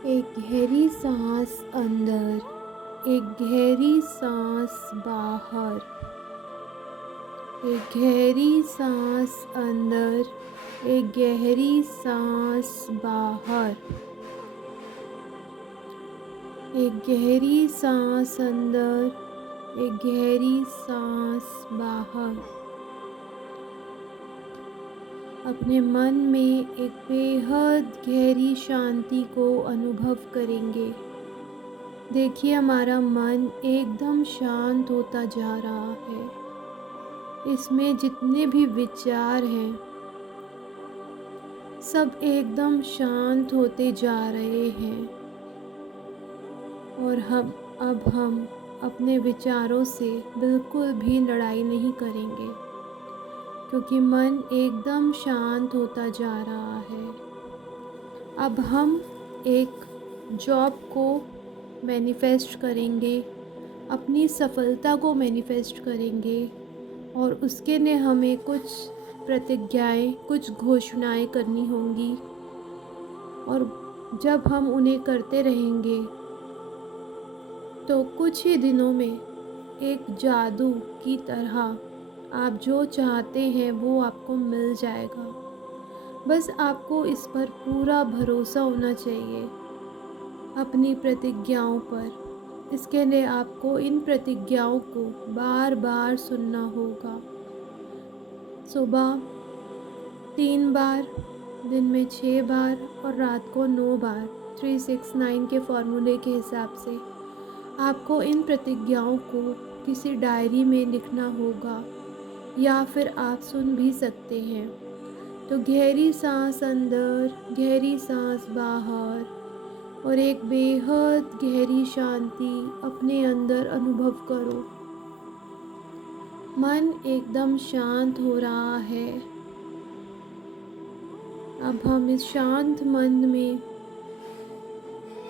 एक गहरी सांस अंदर, एक गहरी सांस बाहर। एक गहरी सांस अंदर, एक गहरी सांस बाहर। एक गहरी सांस अंदर, एक गहरी सांस बाहर। अपने मन में एक बेहद गहरी शांति को अनुभव करेंगे। देखिए, हमारा मन एकदम शांत होता जा रहा है। इसमें जितने भी विचार हैं सब एकदम शांत होते जा रहे हैं। और अब हम अपने विचारों से बिल्कुल भी लड़ाई नहीं करेंगे, क्योंकि मन एकदम शांत होता जा रहा है। अब हम एक जॉब को मैनिफेस्ट करेंगे, अपनी सफलता को मैनिफेस्ट करेंगे, और उसके लिए हमें कुछ प्रतिज्ञाएं, कुछ घोषणाएं करनी होंगी। और जब हम उन्हें करते रहेंगे तो कुछ ही दिनों में एक जादू की तरह आप जो चाहते हैं वो आपको मिल जाएगा। बस आपको इस पर पूरा भरोसा होना चाहिए, अपनी प्रतिज्ञाओं पर। इसके लिए आपको इन प्रतिज्ञाओं को बार बार सुनना होगा। सुबह 3 बार, दिन में 6 बार और रात को 9 बार। 369 के फॉर्मूले के हिसाब से आपको इन प्रतिज्ञाओं को किसी डायरी में लिखना होगा, या फिर आप सुन भी सकते हैं। तो गहरी सांस अंदर, गहरी सांस बाहर, और एक बेहद गहरी शांति अपने अंदर अनुभव करो। मन एकदम शांत हो रहा है। अब हम इस शांत मन में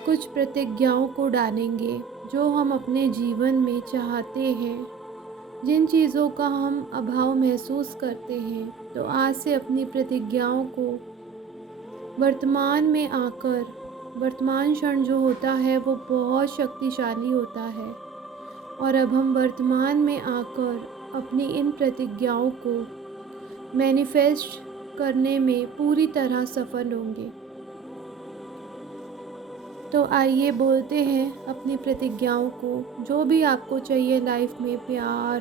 कुछ प्रतिज्ञाओं को डालेंगे जो हम अपने जीवन में चाहते हैं। जिन चीज़ों का हम अभाव महसूस करते हैं, तो आज से अपनी प्रतिज्ञाओं को वर्तमान में आकर, वर्तमान क्षण जो होता है वो बहुत शक्तिशाली होता है, और अब हम वर्तमान में आकर अपनी इन प्रतिज्ञाओं को मैनिफेस्ट करने में पूरी तरह सफल होंगे। तो आइए बोलते हैं अपनी प्रतिज्ञाओं को। जो भी आपको चाहिए लाइफ में, प्यार,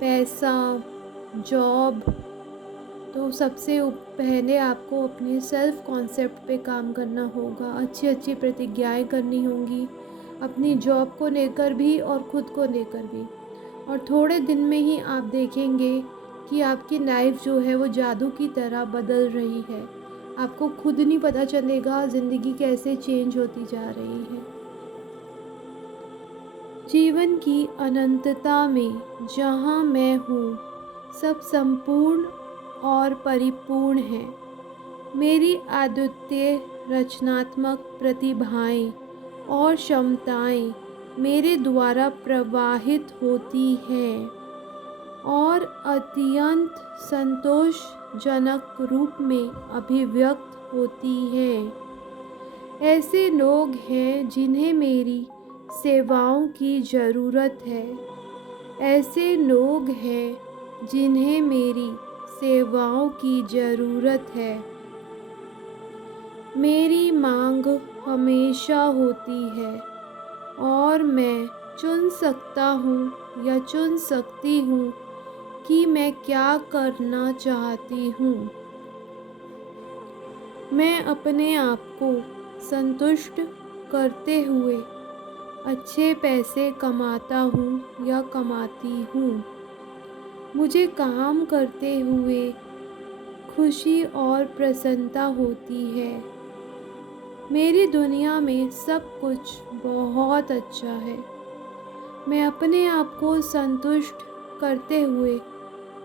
पैसा, जॉब, तो सबसे पहले आपको अपने सेल्फ कॉन्सेप्ट पे काम करना होगा। अच्छी अच्छी प्रतिज्ञाएं करनी होंगी, अपनी जॉब को लेकर भी और ख़ुद को लेकर भी। और थोड़े दिन में ही आप देखेंगे कि आपकी लाइफ जो है वो जादू की तरह बदल रही है। आपको खुद नहीं पता चलेगा ज़िंदगी कैसे चेंज होती जा रही है। जीवन की अनंतता में जहाँ मैं हूँ, सब संपूर्ण और परिपूर्ण है। मेरी अद्वितीय रचनात्मक प्रतिभाएं और क्षमताएं मेरे द्वारा प्रवाहित होती हैं और अत्यंत संतोषजनक रूप में अभिव्यक्त होती हैं। ऐसे लोग हैं जिन्हें मेरी सेवाओं की ज़रूरत है। ऐसे लोग हैं जिन्हें मेरी सेवाओं की ज़रूरत है। मेरी मांग हमेशा होती है, और मैं चुन सकता हूँ या चुन सकती हूँ कि मैं क्या करना चाहती हूँ। मैं अपने आप को संतुष्ट करते हुए अच्छे पैसे कमाता हूँ या कमाती हूँ। मुझे काम करते हुए खुशी और प्रसन्नता होती है। मेरी दुनिया में सब कुछ बहुत अच्छा है। मैं अपने आप को संतुष्ट करते हुए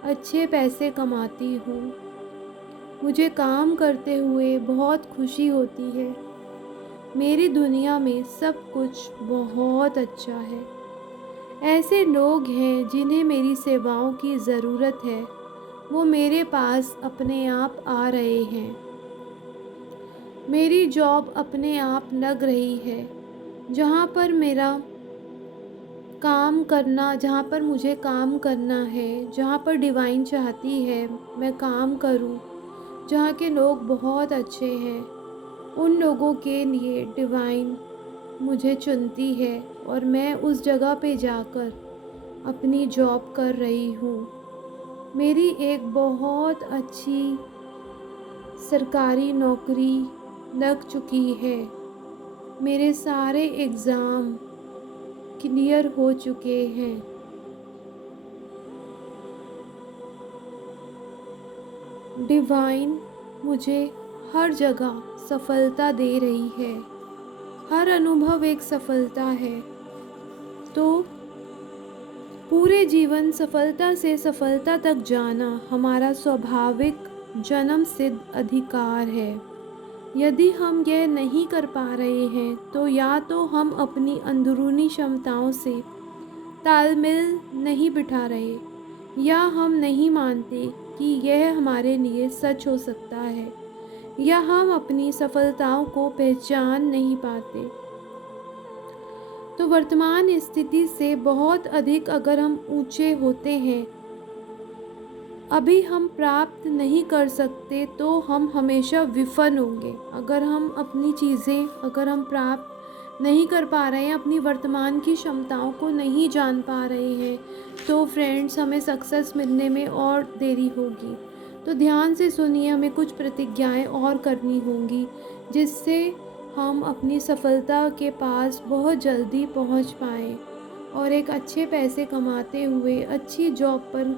अच्छे पैसे कमाती हूँ। मुझे काम करते हुए बहुत खुशी होती है। मेरी दुनिया में सब कुछ बहुत अच्छा है। ऐसे लोग हैं जिन्हें मेरी सेवाओं की ज़रूरत है, वो मेरे पास अपने आप आ रहे हैं। मेरी जॉब अपने आप लग रही है। जहाँ पर मेरा जहाँ पर मुझे काम करना है, जहाँ पर डिवाइन चाहती है मैं काम करूँ, जहाँ के लोग बहुत अच्छे हैं, उन लोगों के लिए डिवाइन मुझे चुनती है और मैं उस जगह पे जाकर अपनी जॉब कर रही हूँ। मेरी एक बहुत अच्छी सरकारी नौकरी लग चुकी है। मेरे सारे एग्ज़ाम क्लियर हो चुके हैं। डिवाइन मुझे हर जगह सफलता दे रही है। हर अनुभव एक सफलता है। तो पूरे जीवन सफलता से सफलता तक जाना हमारा स्वाभाविक जन्म सिद्ध अधिकार है। यदि हम यह नहीं कर पा रहे हैं तो या तो हम अपनी अंदरूनी क्षमताओं से तालमेल नहीं बिठा रहे, या हम नहीं मानते कि यह हमारे लिए सच हो सकता है, या हम अपनी सफलताओं को पहचान नहीं पाते। तो वर्तमान स्थिति से बहुत अधिक अगर हम ऊंचे होते हैं, अभी हम प्राप्त नहीं कर सकते तो हम हमेशा विफल होंगे। अगर हम प्राप्त नहीं कर पा रहे हैं, अपनी वर्तमान की क्षमताओं को नहीं जान पा रहे हैं, तो फ्रेंड्स हमें सक्सेस मिलने में और देरी होगी। तो ध्यान से सुनिए, हमें कुछ प्रतिज्ञाएं और करनी होंगी जिससे हम अपनी सफलता के पास बहुत जल्दी पहुंच पाएँ और एक अच्छे पैसे कमाते हुए अच्छी जॉब पर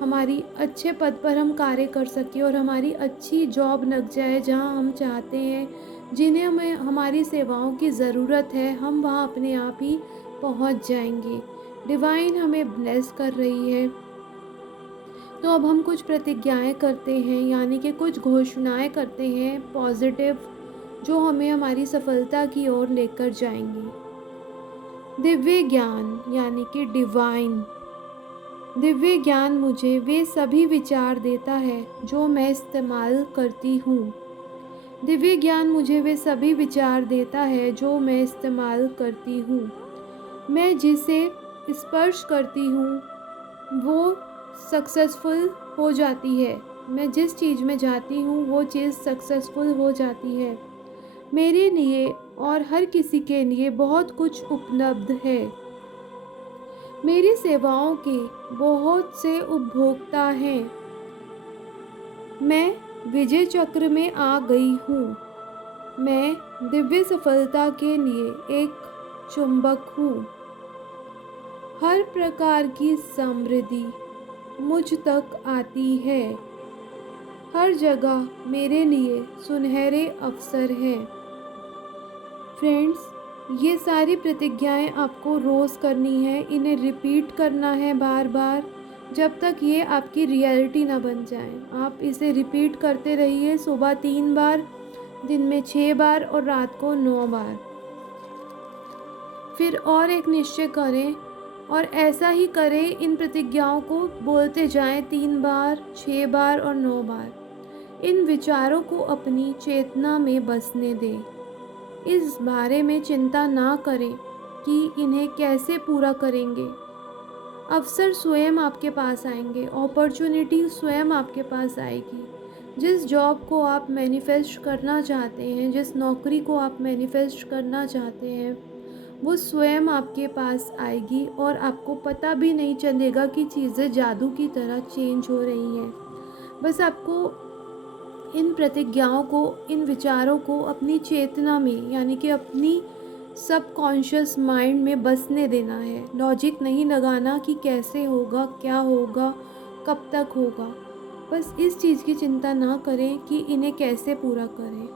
हमारी अच्छे पद पर हम कार्य कर सकें और हमारी अच्छी जॉब लग जाए जहां हम चाहते हैं, जिन्हें हमें हमारी सेवाओं की ज़रूरत है, हम वहां अपने आप ही पहुंच जाएंगे। डिवाइन हमें ब्लेस कर रही है। तो अब हम कुछ प्रतिज्ञाएं करते हैं, यानी कि कुछ घोषणाएं करते हैं पॉजिटिव, जो हमें हमारी सफलता की ओर लेकर जाएंगी। दिव्य ज्ञान यानी कि डिवाइन दिव्य ज्ञान मुझे वे सभी विचार देता है जो मैं इस्तेमाल करती हूँ। दिव्य ज्ञान मुझे वे सभी विचार देता है जो मैं इस्तेमाल करती हूँ। मैं जिसे स्पर्श करती हूँ वो सक्सेसफुल हो जाती है। मैं जिस चीज़ में जाती हूँ वो चीज़ सक्सेसफुल हो जाती है। मेरे लिए और हर किसी के लिए बहुत कुछ उपलब्ध है। मेरी सेवाओं के बहुत से उपभोक्ता हैं। मैं विजय चक्र में आ गई हूँ। मैं दिव्य सफलता के लिए एक चुंबक हूँ। हर प्रकार की समृद्धि मुझ तक आती है। हर जगह मेरे लिए सुनहरे अवसर हैं। फ्रेंड्स, ये सारी प्रतिज्ञाएं आपको रोज़ करनी है। इन्हें रिपीट करना है बार बार, जब तक ये आपकी रियलिटी ना बन जाए। आप इसे रिपीट करते रहिए, सुबह 3 बार, दिन में 6 बार और रात को 9 बार। फिर और एक निश्चय करें और ऐसा ही करें, इन प्रतिज्ञाओं को बोलते जाएं 3 बार, 6 बार और 9 बार। इन विचारों को अपनी चेतना में बसने दें। इस बारे में चिंता ना करें कि इन्हें कैसे पूरा करेंगे। अवसर स्वयं आपके पास आएंगे, अपॉर्चुनिटी स्वयं आपके पास आएगी। जिस जॉब को आप मैनिफेस्ट करना चाहते हैं, जिस नौकरी को आप मैनिफेस्ट करना चाहते हैं, वो स्वयं आपके पास आएगी और आपको पता भी नहीं चलेगा कि चीज़ें जादू की तरह चेंज हो रही हैं। बस आपको इन प्रतिज्ञाओं को, इन विचारों को अपनी चेतना में, यानी कि अपनी सबकॉन्शियस माइंड में बसने देना है। लॉजिक नहीं लगाना कि कैसे होगा, क्या होगा, कब तक होगा। बस इस चीज़ की चिंता ना करें कि इन्हें कैसे पूरा करें।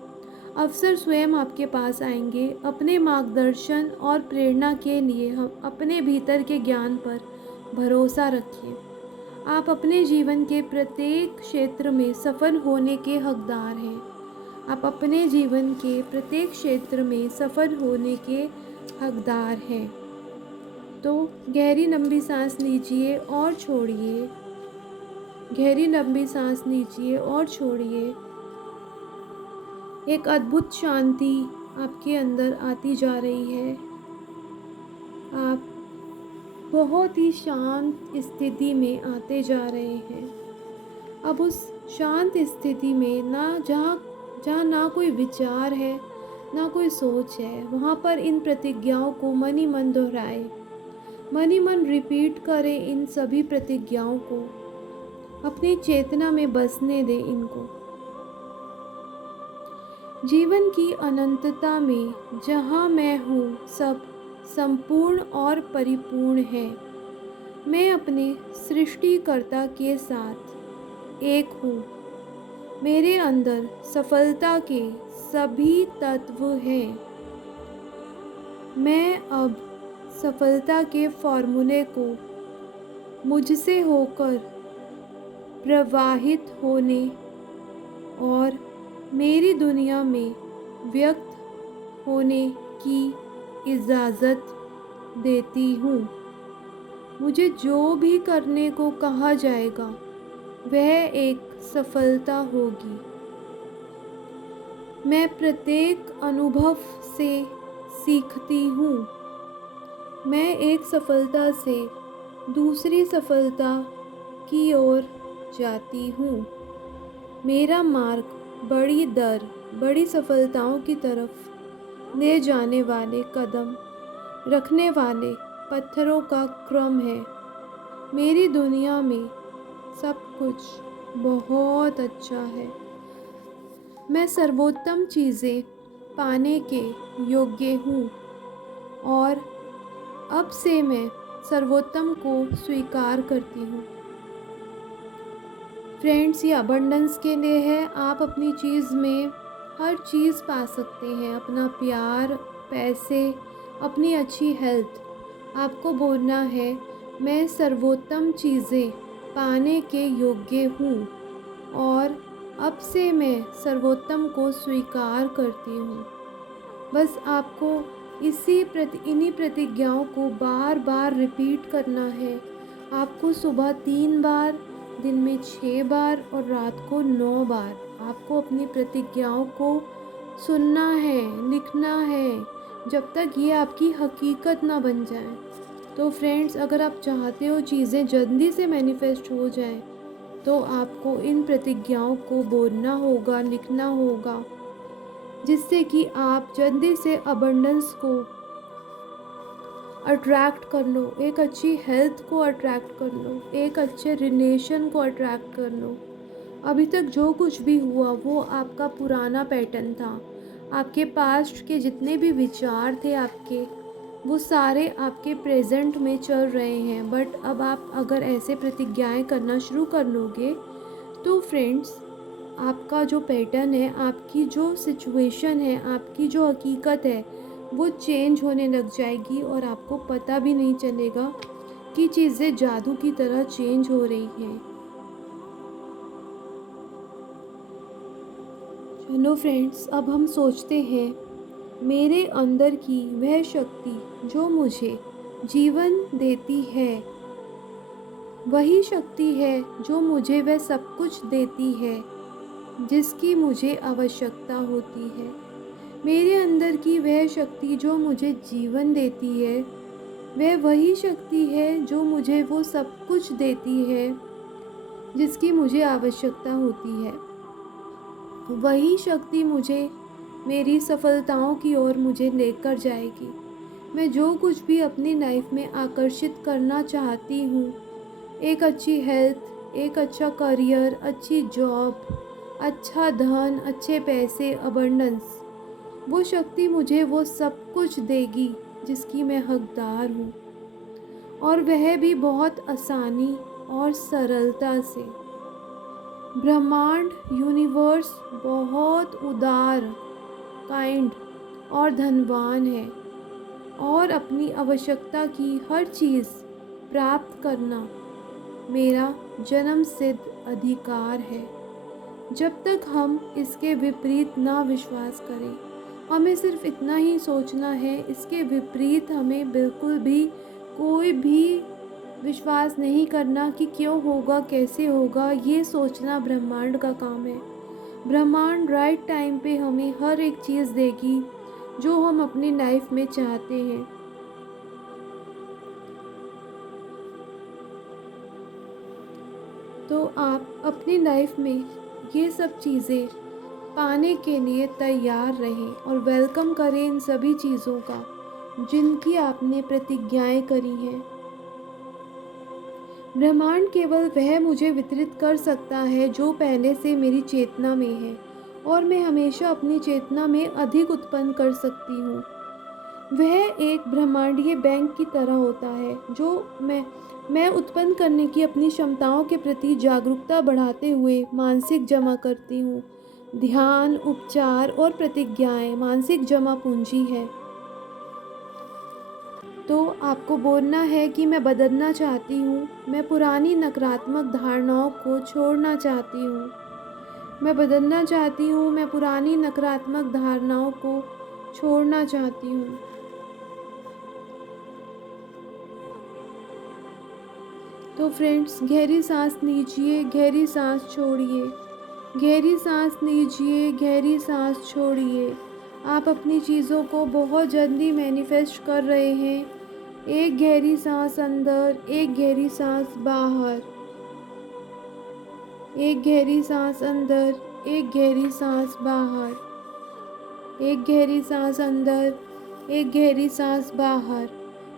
अवसर स्वयं आपके पास आएंगे। अपने मार्गदर्शन और प्रेरणा के लिए हम अपने भीतर के ज्ञान पर भरोसा रखिए। आप अपने जीवन के प्रत्येक क्षेत्र में सफल होने के हकदार हैं। आप अपने जीवन के प्रत्येक क्षेत्र में सफल होने के हकदार हैं। तो गहरी लंबी सांस लीजिए और छोड़िए। गहरी लंबी सांस लीजिए और छोड़िए। एक अद्भुत शांति आपके अंदर आती जा रही है। आप बहुत ही शांत स्थिति में आते जा रहे हैं। अब उस शांत स्थिति में ना जहाँ जहाँ ना कोई विचार है, ना कोई सोच है, वहाँ पर इन प्रतिज्ञाओं को मन ही मन दोहराए, मन ही मन रिपीट करें। इन सभी प्रतिज्ञाओं को अपनी चेतना में बसने दें। इनको जीवन की अनंतता में जहाँ मैं हूँ सब संपूर्ण और परिपूर्ण है। मैं अपने सृष्टिकर्ता के साथ एक हूँ। मेरे अंदर सफलता के सभी तत्व हैं। मैं अब सफलता के फॉर्मूले को मुझसे होकर प्रवाहित होने और मेरी दुनिया में व्यक्त होने की इजाज़त देती हूँ। मुझे जो भी करने को कहा जाएगा वह एक सफलता होगी। मैं प्रत्येक अनुभव से सीखती हूँ। मैं एक सफलता से दूसरी सफलता की ओर जाती हूँ। मेरा मार्ग बड़ी सफलताओं की तरफ ले जाने वाले कदम रखने वाले पत्थरों का क्रम है। मेरी दुनिया में सब कुछ बहुत अच्छा है। मैं सर्वोत्तम चीज़ें पाने के योग्य हूँ और अब से मैं सर्वोत्तम को स्वीकार करती हूँ। फ्रेंड्स, ये अबंडेंस के लिए है। आप अपनी चीज़ में हर चीज़ पा सकते हैं। अपना प्यार, पैसे, अपनी अच्छी हेल्थ। आपको बोलना है, मैं सर्वोत्तम चीज़ें पाने के योग्य हूँ और अब से मैं सर्वोत्तम को स्वीकार करती हूँ। बस आपको इन्हीं प्रतिज्ञाओं को बार बार रिपीट करना है। आपको सुबह 3 बार, दिन में 6 बार और रात को 9 बार आपको अपनी प्रतिज्ञाओं को सुनना है, लिखना है, जब तक ये आपकी हकीकत ना बन जाए। तो फ्रेंड्स, अगर आप चाहते हो चीज़ें जल्दी से मैनिफेस्ट हो जाएं, तो आपको इन प्रतिज्ञाओं को बोलना होगा, लिखना होगा, जिससे कि आप जल्दी से अबंडेंस को अट्रैक्ट कर लो, एक अच्छी हेल्थ को अट्रैक्ट कर लो, एक अच्छे रिलेशन को अट्रैक्ट कर लो। अभी तक जो कुछ भी हुआ वो आपका पुराना पैटर्न था। आपके पास्ट के जितने भी विचार थे आपके, वो सारे आपके प्रेजेंट में चल रहे हैं। बट अब आप अगर ऐसे प्रतिज्ञाएं करना शुरू कर लोगे तो फ्रेंड्स, आपका जो पैटर्न है, आपकी जो सिचुएशन है, आपकी जो हकीकत है, वो चेंज होने लग जाएगी और आपको पता भी नहीं चलेगा कि चीज़ें जादू की तरह चेंज हो रही हैं। चलो फ्रेंड्स, अब हम सोचते हैं, मेरे अंदर की वह शक्ति जो मुझे जीवन देती है, वही शक्ति है जो मुझे वह सब कुछ देती है जिसकी मुझे आवश्यकता होती है। मेरे अंदर की वह शक्ति जो मुझे जीवन देती है, वह वही शक्ति है जो मुझे वो सब कुछ देती है जिसकी मुझे आवश्यकता होती है। वही शक्ति मुझे मेरी सफलताओं की ओर मुझे लेकर जाएगी। मैं जो कुछ भी अपनी लाइफ में आकर्षित करना चाहती हूँ, एक अच्छी हेल्थ, एक अच्छा करियर, अच्छी जॉब, अच्छा धन, अच्छे पैसे, अबंडेंस, वो शक्ति मुझे वो सब कुछ देगी जिसकी मैं हकदार हूँ, और वह भी बहुत आसानी और सरलता से। ब्रह्मांड, यूनिवर्स बहुत उदार, काइंड और धनवान है और अपनी आवश्यकता की हर चीज़ प्राप्त करना मेरा जन्मसिद्ध अधिकार है। जब तक हम इसके विपरीत ना विश्वास करें, हमें सिर्फ इतना ही सोचना है, इसके विपरीत हमें बिल्कुल भी कोई भी विश्वास नहीं करना कि क्यों होगा, कैसे होगा। ये सोचना ब्रह्मांड का काम है। ब्रह्मांड राइट टाइम पे हमें हर एक चीज़ देगी जो हम अपनी लाइफ में चाहते हैं। तो आप अपनी लाइफ में ये सब चीज़ें पाने के लिए तैयार रहें और वेलकम करें इन सभी चीज़ों का जिनकी आपने प्रतिज्ञाएं करी हैं। ब्रह्मांड केवल वह मुझे वितरित कर सकता है जो पहले से मेरी चेतना में है, और मैं हमेशा अपनी चेतना में अधिक उत्पन्न कर सकती हूँ। वह एक ब्रह्मांडीय बैंक की तरह होता है जो मैं उत्पन्न करने की अपनी क्षमताओं के प्रति जागरूकता बढ़ाते हुए मानसिक जमा करती हूँ। ध्यान, उपचार और प्रतिज्ञाएं मानसिक जमा पूंजी है। तो आपको बोलना है कि मैं बदलना चाहती हूँ, मैं पुरानी नकारात्मक धारणाओं को छोड़ना चाहती हूँ। मैं बदलना चाहती हूँ, मैं पुरानी नकारात्मक धारणाओं को छोड़ना चाहती हूँ। तो फ्रेंड्स, गहरी सांस लीजिए, गहरी सांस छोड़िए। गहरी सांस लीजिए, गहरी सांस छोड़िए। आप अपनी चीज़ों को बहुत जल्दी मैनिफेस्ट कर रहे हैं। एक गहरी सांस अंदर, एक गहरी सांस बाहर। एक गहरी सांस अंदर, एक गहरी सांस बाहर। एक गहरी सांस अंदर, एक गहरी सांस बाहर।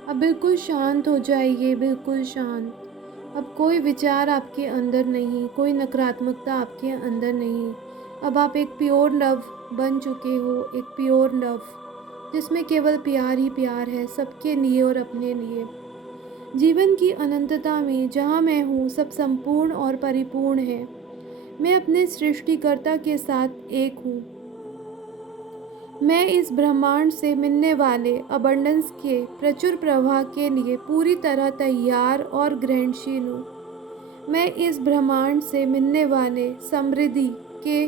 अब बिल्कुल शांत हो जाइए, बिल्कुल शांत। अब कोई विचार आपके अंदर नहीं, कोई नकारात्मकता आपके अंदर नहीं। अब आप एक प्योर लव बन चुके हो, एक प्योर लव जिसमें केवल प्यार ही प्यार है, सबके लिए और अपने लिए। जीवन की अनंतता में जहाँ मैं हूँ सब संपूर्ण और परिपूर्ण है। मैं अपने सृष्टिकर्ता के साथ एक हूँ। मैं इस ब्रह्मांड से मिलने वाले अबंडेंस के प्रचुर प्रवाह के लिए पूरी तरह तैयार और ग्रहणशील हूँ। मैं इस ब्रह्मांड से मिलने वाले समृद्धि के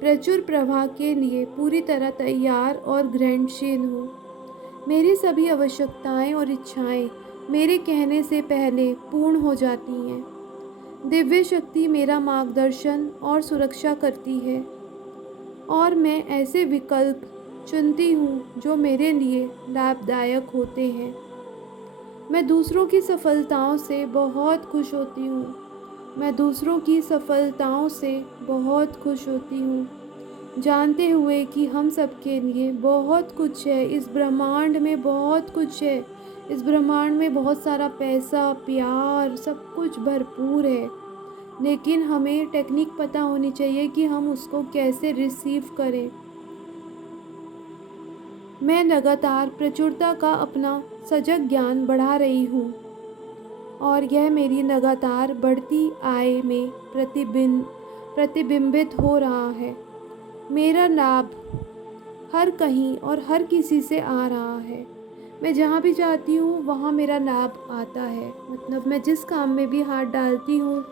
प्रचुर प्रवाह के लिए पूरी तरह तैयार और ग्रहणशील हूँ। मेरी सभी आवश्यकताएं और इच्छाएं मेरे कहने से पहले पूर्ण हो जाती हैं। दिव्य शक्ति मेरा मार्गदर्शन और सुरक्षा करती है, और मैं ऐसे विकल्प चुनती हूँ जो मेरे लिए लाभदायक होते हैं। मैं दूसरों की सफलताओं से बहुत खुश होती हूँ। मैं दूसरों की सफलताओं से बहुत खुश होती हूँ, जानते हुए कि हम सबके लिए बहुत कुछ है, इस ब्रह्मांड में बहुत कुछ है। इस ब्रह्मांड में बहुत सारा पैसा, प्यार, सब कुछ भरपूर है। लेकिन हमें टेक्निक पता होनी चाहिए कि हम उसको कैसे रिसीव करें। मैं लगातार प्रचुरता का अपना सजग ज्ञान बढ़ा रही हूँ, और यह मेरी लगातार बढ़ती आय में प्रतिबिंबित हो रहा है। मेरा लाभ हर कहीं और हर किसी से आ रहा है। मैं जहाँ भी जाती हूँ वहाँ मेरा लाभ आता है। मतलब मैं जिस काम में भी हाथ डालती हूँ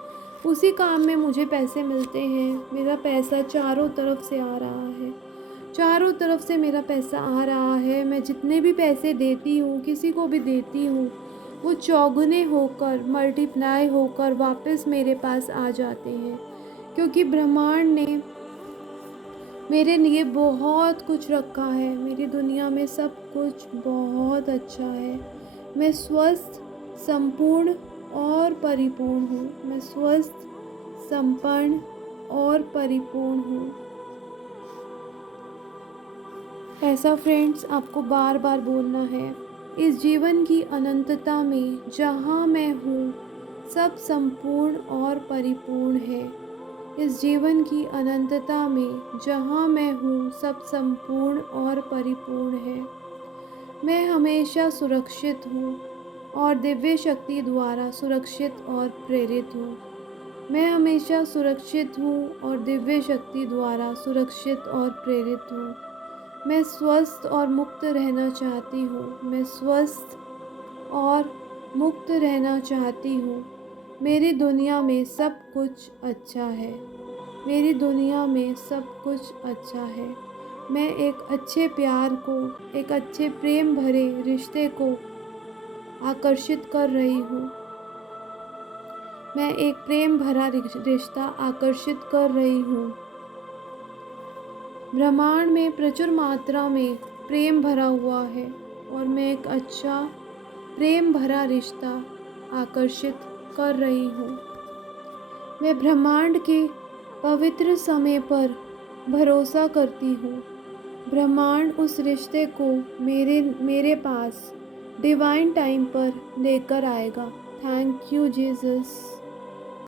उसी काम में मुझे पैसे मिलते हैं। मेरा पैसा चारों तरफ से आ रहा है, चारों तरफ से मेरा पैसा आ रहा है। मैं जितने भी पैसे देती हूँ, किसी को भी देती हूँ, वो चौगुने होकर, मल्टीप्लाई होकर वापस मेरे पास आ जाते हैं, क्योंकि ब्रह्मांड ने मेरे लिए बहुत कुछ रखा है। मेरी दुनिया में सब कुछ बहुत अच्छा है। मैं स्वस्थ, संपूर्ण और परिपूर्ण हूँ। मैं स्वस्थ, संपन्न और परिपूर्ण हूँ। ऐसा फ्रेंड्स आपको बार बार बोलना है। इस जीवन की अनंतता में जहाँ मैं हूँ सब संपूर्ण और परिपूर्ण है। इस जीवन की अनंतता में जहाँ मैं हूँ सब संपूर्ण और परिपूर्ण है। मैं हमेशा सुरक्षित हूँ और दिव्य शक्ति द्वारा सुरक्षित और प्रेरित हूँ। मैं हमेशा सुरक्षित हूँ और दिव्य शक्ति द्वारा सुरक्षित और प्रेरित हूँ। मैं स्वस्थ और मुक्त रहना चाहती हूँ। मैं स्वस्थ और मुक्त रहना चाहती हूँ। मेरी दुनिया में सब कुछ अच्छा है। मेरी दुनिया में सब कुछ अच्छा है। मैं एक अच्छे प्यार को, एक अच्छे प्रेम भरे रिश्ते को आकर्षित कर रही हूँ। मैं एक प्रेम भरा रिश्ता आकर्षित कर रही हूँ। ब्रह्मांड में प्रचुर मात्रा में प्रेम भरा हुआ है और मैं एक अच्छा प्रेम भरा रिश्ता आकर्षित कर रही हूँ। मैं ब्रह्मांड के पवित्र समय पर भरोसा करती हूँ। ब्रह्मांड उस रिश्ते को मेरे पास डिवाइन टाइम पर लेकर आएगा। Thank you Jesus.